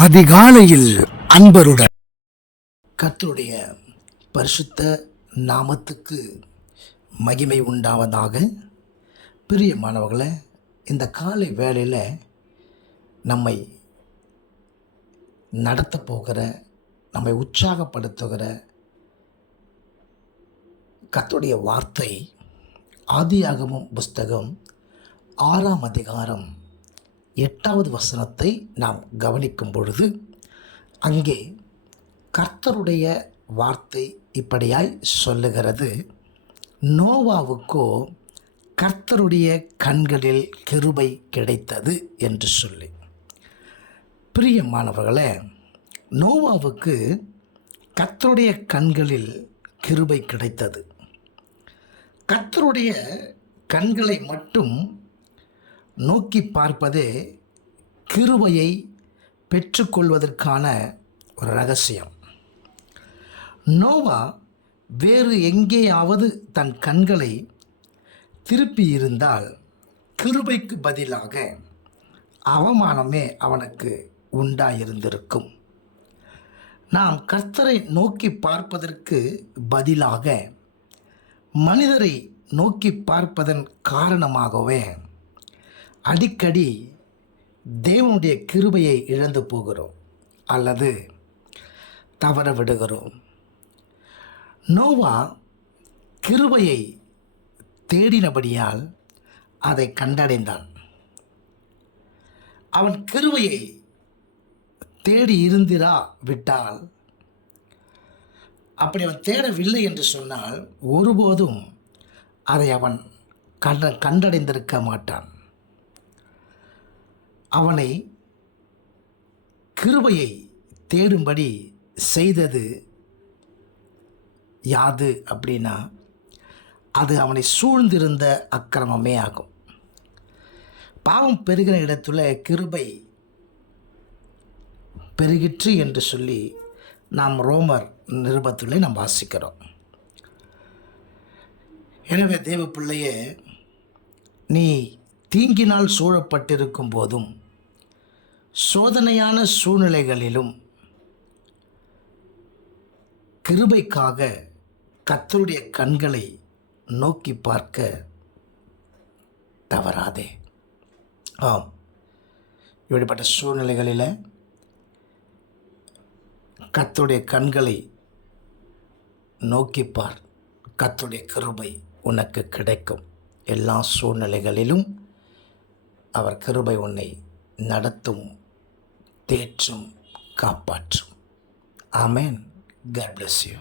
அதிகாலையில் அன்பருடன். கத்தருடைய பரிசுத்த நாமத்துக்கு மகிமை உண்டாவதாக. பிரியமானவர்களே இந்த காலை வேளையில் நம்மை நடத்த போகிற நம்மை உற்சாகப்படுத்துகிற கத்துடைய வார்த்தை ஆதியாகமும் புஸ்தகம் ஆறாம் அதிகாரம் எட்டாவது வசனத்தை நாம் கவனிக்கும் பொழுது அங்கே கர்த்தருடைய வார்த்தை இப்படியாய் சொல்லுகிறது. நோவாவுக்கோ கர்த்தருடைய கண்களில் கிருபை கிடைத்தது என்று சொல்லி. பிரியமானவர்களே நோவாவுக்கு கர்த்தருடைய கண்களில் கிருபை கிடைத்தது. கர்த்தருடைய கண்களை மட்டும் நோக்கி பார்ப்பதே கிருபையை பெற்றுக்கொள்வதற்கான ஒரு ரகசியம். நோவா வேறு எங்கேயாவது தன் கண்களை திருப்பி இருந்தால் கிருபைக்கு பதிலாக அவமானமே அவனுக்கு உண்டாயிருந்திருக்கும். நாம் கர்த்தரை நோக்கி பார்ப்பதற்கு பதிலாக மனிதரை நோக்கி பார்ப்பதன் காரணமாகவே அடிக்கடி தேவனுடைய கிருபையை இழந்து போகிறோம் அல்லது தவற விடுகிறோம். நோவா கிருபையை தேடினபடியால் அதை கண்டடைந்தான். அவன் கிருபையை தேடி இருந்திரா விட்டால் அப்படி அவன் தேடவில்லை என்று சொன்னால் ஒருபோதும் அதை அவன் கண்ட கண்டடைந்திருக்க மாட்டான். அவனை கிருபையை தேடும்படி செய்தது யாது அப்படின்னா அது அவனை சூழ்ந்திருந்த அக்கிரமமே ஆகும். பாவம் பெருகிற இடத்துல கிருபை பெருகிற்று என்று சொல்லி நாம் ரோமர் நிருபத்திலே நாம் வாசிக்கிறோம். எனவே தேவ பிள்ளையே நீ தீங்கினால் சூழப்பட்டிருக்கும் போதும் சோதனையான சூழ்நிலைகளிலும் கிருபைக்காக கத்தருடைய கண்களை நோக்கி பார்க்க தவறாதே. ஆம். இப்படிப்பட்ட சூழ்நிலைகளில் கத்துடைய கண்களை நோக்கிப்பார் கத்துடைய கிருபை உனக்கு கிடைக்கும். எல்லா சூழ்நிலைகளிலும் அவர் கிருபை உன்னை நடத்தும் தேற்றும் காப்பாற்றும் ஆமேன் காட் bless you